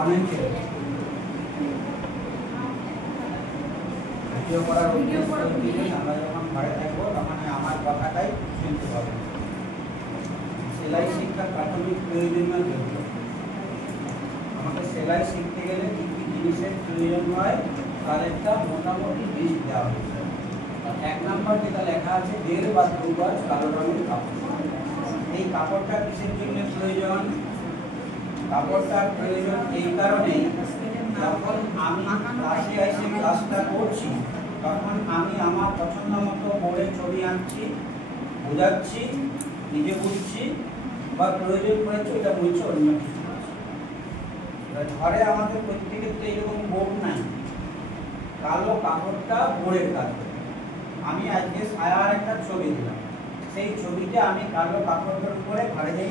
অনেক ভিডিও করার আমরা যখন ঘরে থাকবো তখন আমার কথাটাই শুনতে পাবো। সেলাই শিক্ষা প্রাথমিক প্রয়োজনীয় যোগ্য। আমাকে সেলাই শিখতে গেলে কি কি জিনিসের প্রয়োজন হয় তার একটা মোটামুটি লিস্ট দেওয়া হয়েছে। এক নম্বর যেটা লেখা আছে 1.5 বা 2 গজ কালো রঙের কাপড়। এই কাপড়টা কিসের জন্য প্রয়োজন? কাপড়টার প্রয়োজন এই কারণেই, যখন আমি ক্লাসে এসে ক্লাসটা করছি তখন আমি আমার পছন্দ মতো বোর্ডে ছবি আঁকছি, বোঝাচ্ছি, নিজে বুঝছি, বা প্রয়োজন পড়েছে ওটা বুঝছে অন্য কিছু। ঘরে আমাদের প্রত্যেকের তো এরকম বোর্ড নাই, কালো কাপড়টা বোর্ডের কাজ। আমি আজকে ছায়ার একটা ছবি দিলাম, সেই ছবিটা আমি কালো কাপড়ের উপরে ঘরে যাই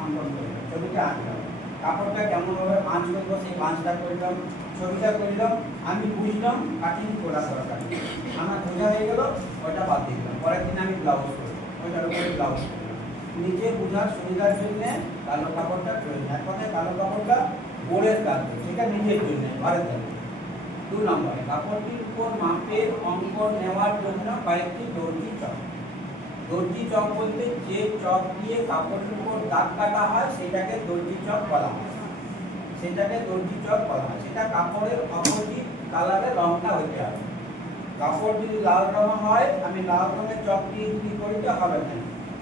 অঙ্কন করলাম, ছবিটা আঁকলাম। কাপড়টা কেমনভাবে আঁচ করবো সেই আঁচটা করলাম, ছবিটা করলাম, আমি বুঝলাম কাটিং করা দরকার, আমার বোঝা হয়ে গেল, ওটা বাদ দিলাম। পরের দিন আমি ব্লাউজ করবো, ওইটার উপরে ব্লাউজ করলাম। নিজে বোঝার সুবিধার জন্য কালো কাপড়টা প্রয়োজন। এক কথায় কালো কাপড়টা বোর্ডের কাজ, সেটা নিজের জন্য ঘরে থাকবে। 2 নম্বরে কাপড়টির উপর মাপের অঙ্ক নেওয়ার জন্য কয়েকটি দর্জি চক। দর্জি চক বলতে যে চক দিয়ে কাপড়ের উপর দাগ কাটা হয় সেটাকে দর্জি চক বলা হয়। সেটাকে দর্জি চক বলা হয়। সেটা কাপড়ের অপোজিট কালারের রংটা হতে হবে। কাপড় যদি লাল রং হয়, আমি লাল রঙের চক দিয়ে যদি করি তো হবে না,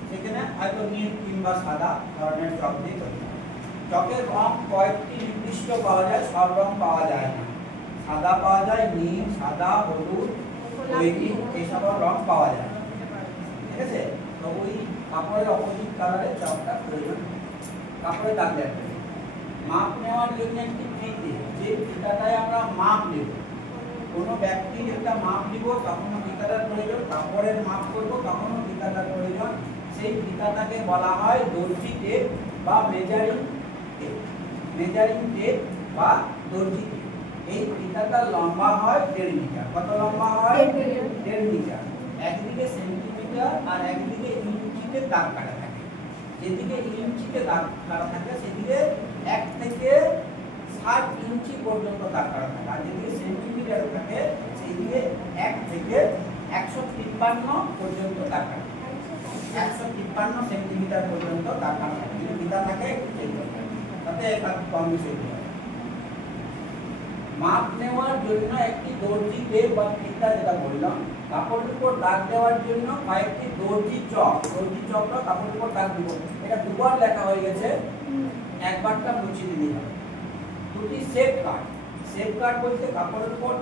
সেখানে হয়তো নীল কিংবা সাদা ধরনের চক দিয়ে করতে হবে। চকের রং কয়েকটি নির্দিষ্ট পাওয়া যায়, সব রং পাওয়া যায় না। সাদা পাওয়া যায়, নীল, সাদা, হলুদ, খয়েরি, এইসব রং পাওয়া যায়। ঠিক আছে? তো ওই কাপড়ের অপোজিট কালারের চকটা প্রয়োজন। কাপড়ে দাগ দেওয়ার জন্য মাপ নেওয়ার জন্য একটি ফিতে, যে ফিতাটায় আমরা মাপ নেব, কোনো ব্যক্তির একটা মাপ নিব তখনও ফিতাটার প্রয়োজন, কাপড়ের মাপ করব তখনও ফিতাটার প্রয়োজন। সেই ফিতাটাকে বলা হয় দর্জি টেপ বা মেজারিং টেপ। মেজারিং টেপ বা দর্জি টেপ। এই ফিতাটার লম্বা হয় 1.5 মিটার। কত লম্বা হয়? 1.5 মিটার। একদিকে সেন্টিমিটার আর একদিকে ইঞ্চিতে দাগ কাটা থাকে। যেদিকে ইঞ্চিতে দাগ কাটা থাকে সেদিকে 1 থেকে 7 ইঞ্চি পর্যন্ত দাগ কাটা থাকে, আর যেদিকে সেন্টিমিটার থাকে সেদিকে 1 থেকে 153 পর্যন্ত দাগ কাটা থাকে। 153 সেন্টিমিটার পর্যন্ত দাগ কাটা থাকে। যদি ফিতা থাকে একটু চেঞ্জ করতে হবে, তাতে কম বেশি হতে পারে। মাপ নেওয়ার জন্য একটি দর্জি টেপ বা ফিতা, যেটা বললাম, কাপড়ের উপর দাগ দেওয়ার জন্য কয়েকটি দর্জি চক। দর্জি চকটা কাপড়ের উপর দাগ দিব। এটা দুবার লেখা হয়ে গেছে, একবারটা মুছে দিতে হবে। 2টি শেপ কাট। শেপ কাট বলতে কাপড়ের উপর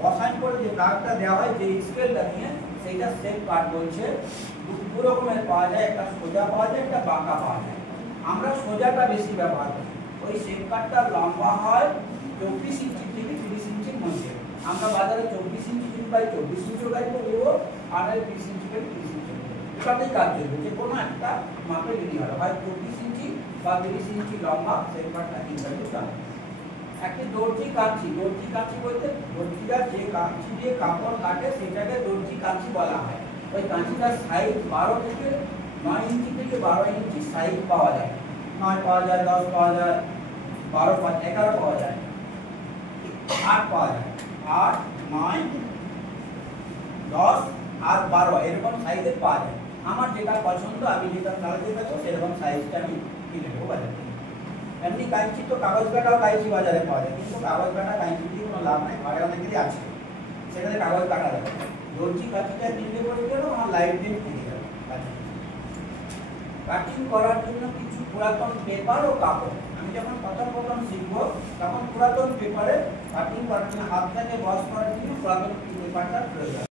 বসান করে যে দাগটা দেওয়া হয়, যে স্কেলটা নিয়ে, সেইটা শেপ কাট বলছে। 2 রকমের পাওয়া যায়, একটা সোজা পাওয়া যায়, একটা বাঁকা পাওয়া যায়। আমরা সোজাটা বেশি ব্যবহার করি। ওই শেপ কাটটা লম্বা হয় 24 ইঞ্চি থেকে 30 ইঞ্চির মধ্যে। আমরা বাজারে 24 ইঞ্চি যদি পাই 24 ইঞ্চিও গাইড করবো, আর 30 ইঞ্চি থেকে 30 ইঞ্চি। এটাতেই কাজ চলবে, যে কোনো একটা মাপে যদি হয় 24 ইঞ্চি বা 30 ইঞ্চি লম্বা শেপ কাটটা ইনভার্টেড কাট। একটি দর্জি কাঁচি। দর্জি কাঁচি বলতে দর্জিরা যে কাঁচি দিয়ে কাপড় কাটে সেটাকে দর্জি কাঁচি বলা হয়। ওই কাঁচিটার সাইজ 12 থেকে 9 ইঞ্চি থেকে 12 ইঞ্চি সাইজ পাওয়া যায়। 9 পাওয়া যায়, 10 পাওয়া যায়, 12 পাওয়া যায়, 11 পাওয়া যায়, 8 পাওয়া যায়, 8, 9, 10 আর 12 এরকম সাইজের পাওয়া যায়। আমার যেটা পছন্দ, আমি যেটা কালারে পাবো সেরকম সাইজটা আমি কিনে নেবো বাজার থেকে। এমনি কাঁচি তো কাগজ কাটাও কাঁচি বাজারে পাওয়া যায়, কিন্তু কাগজ কাটা কাঁচি দিয়ে কোনো লাভ নেই, ঘরে অনেকেরই আছে, সেখানে কাগজ কাটা যাবে। দর্জি কাঁচিটা কিনলে করে গেল আমার লাইফ টাইম থেকে যাবে। কাটিং করার জন্য কিছু পুরাতন পেপার ও কাপড়। আমি যখন প্রথম শিখবো তখন পুরাতন পেপারে কাটিং করার জন্য, হাতটাকে ওয়াশ করার জন্য পুরাতন পেপারটা প্রয়োজন।